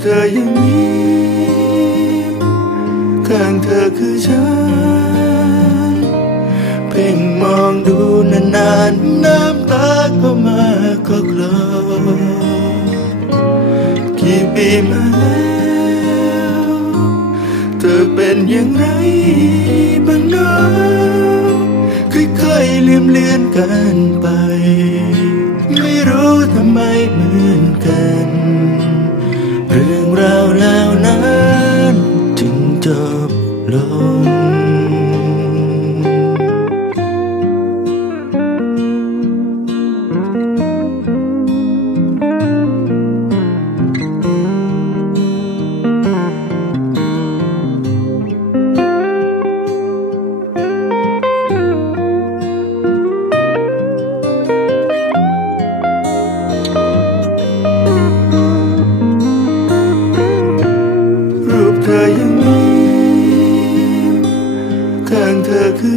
เธอยังมีข้างเธอคือฉัน เพ่งมองดูนานๆน้ำตาก็มาก็คลอกี่ปีมาแล้วเธอเป็นอย่างไรบ้างเนาะค่อยๆเลืมเลือนกันไป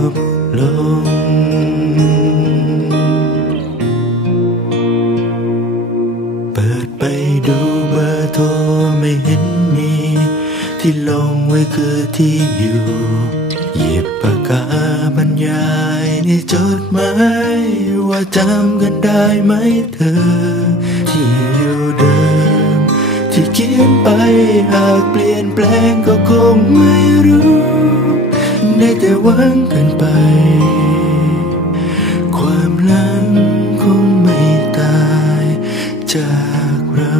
บ ลง เปิดไปดูเบอร์โทรไม่เห็นมี ที่ลงไว้คือที่อยู่หยิบปากกาบรรยายในจดหมายว่าจำกันได้ไหมเธอ ที่อยู่เดิม ที่เขียนไปหากเปลี่ยนแปลงก็คงไม่รู้ ได้แต่หวังกันไป ความหลังคงไม่ตายจากเรา